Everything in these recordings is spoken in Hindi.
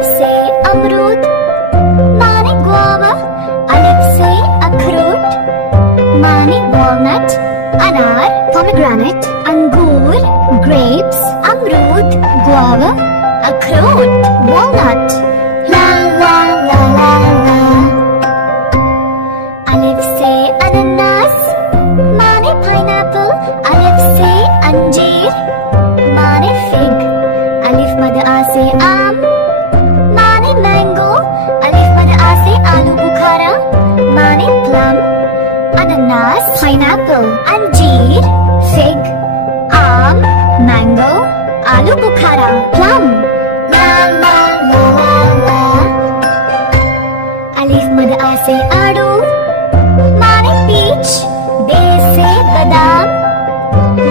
अलिफ से अमरूद माने गुआवा, अलिफ से अखरोट माने वॉलनट, अनार पोमेग्रेनेट, अंगूर ग्रेप्स, अमरूद गुआवा, अखरोट वॉलनट। ला ला ला ला ला। अलिफ से अनानास माने पाइनएप्पल, अलिफ से अंजीर माने फिग, अलिफ मद आ से आम माने मैंगो, अलिफ मद आ से आलू बुखारा माने प्लम, अनानास पाइनएप्पल अंजीर फिग आम मैंगो आलू बुखारा प्लम। ला ला ला ला ला। अलिफ मद आ से आड़ू माने पीच, बे से बादाम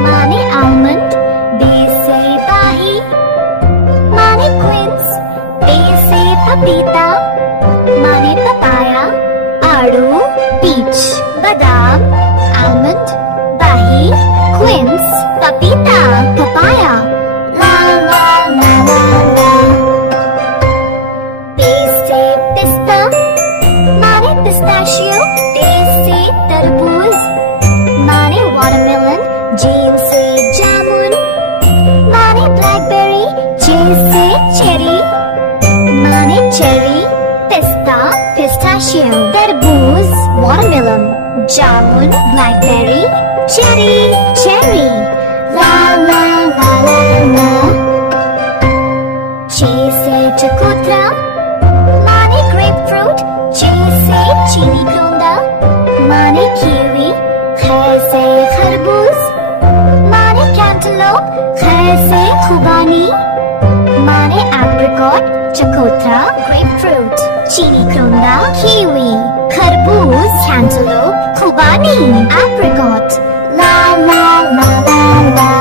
माने आलमंड, बे से बाही माने क्विंस, पे से पपीता माने पपाया, आड़ू पीच बादाम आलमंड बाही क्विंस पपीता पपाया। ला ला ला ला ला। पे से पिस्ता माने पिस्ताशियो, ते से तरबूज माने वाटरमेलन, जे से जामुन माने ब्लैकबेरी, चे से चेरी माने चेरी, पिस्ता पिस्ताशियो, तरबूज वाटरमेलन, जामुन ब्लैकबेरी, चेरी चेरी। ला ला ला ला ला। चे से चकोतरा माने ग्रेप फ्रूट, चे से चीनी क्रोंदा माने कीवी, खे से खरबूज माने कैंटलोप, खे से खुबानी माने एप्रिकॉट, चकोतरा ग्रेप फ्रूट, चीनी क्रोंदा कीवी, खरबूज कैंटलोप, खुबानी एप्रिकॉट। ला ला ला ला ला।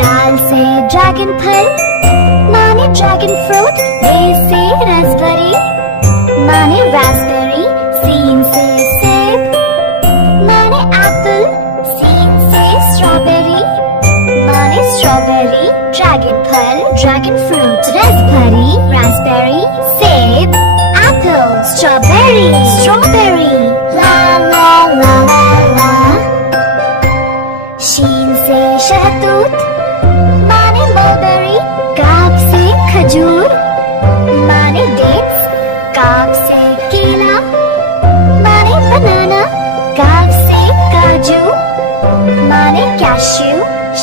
दाल से ड्रैगन फल माने ड्रैगन फ्रूट, रे से रास्पबेरी माने रास्पबेरी, सीन से सेब माने एप्पल, सीन से स्ट्रॉबेरी माने स्ट्रॉबेरी, ड्रैगन फल ड्रैगन फ्रूट, रास्पबेरी रास्पबेरी, सेब एप्पल, स्ट्रॉबेरी स्ट्रॉबेरी। ला ला ला ला ला। शीन से शहतूत माने मलबेरी, काफ से खजूर माने डेट्स, काफ से केला माने बनाना, काफ से काजू माने कैश्यू,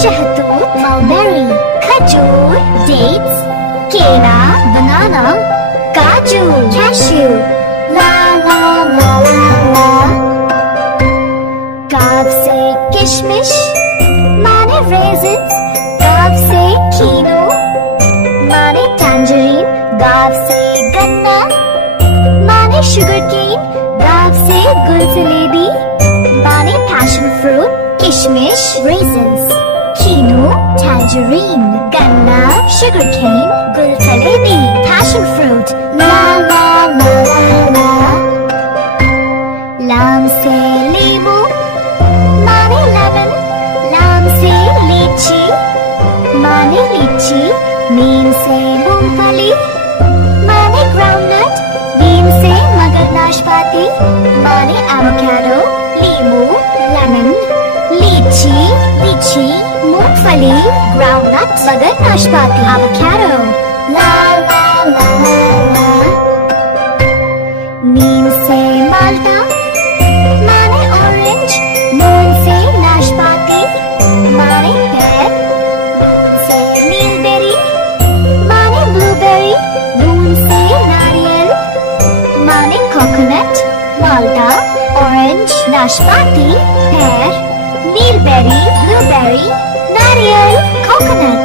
शहतूत मलबेरी, खजूर डेट्स, केला बनाना, काजू कैश्यू। ला ला ला ला ला। काफ से किशमिश माने रेजिन्स, काफ से कीनू माने टैंजरीन, गाफ से गन्ना माने शुगर केन, गाफ से गुलजलेबी माने पैशन फ्रूट, किशमिश रेजिन्स, कीनू टैंजरीन, गन्ना शुगर केन, गुलजलेबी पैशन फ्रूट। ला ला ला ला ला। लाम से लींबू माने लेमन, लाम से लीची माने लीची, मीम से मूंगफली माने ग्राउंडनट, मीम से मगध नाशपाती माने एवोकाडो, लींबू लेमन लीची लीची मूंगफली ग्राउंडनट मगध नाशपाती एवोकाडो। ला ला ला ला ला। मीम से माल्टा माने ऑरेंज, मून से नाशपाती माने पेर, नून से नीलबेरी माने ब्लूबेरी, नून से नारियल माने कोकोनट, माल्टा ऑरेंज नाशपाती पेर नीलबेरी ब्लूबेरी नारियल कोकोनट।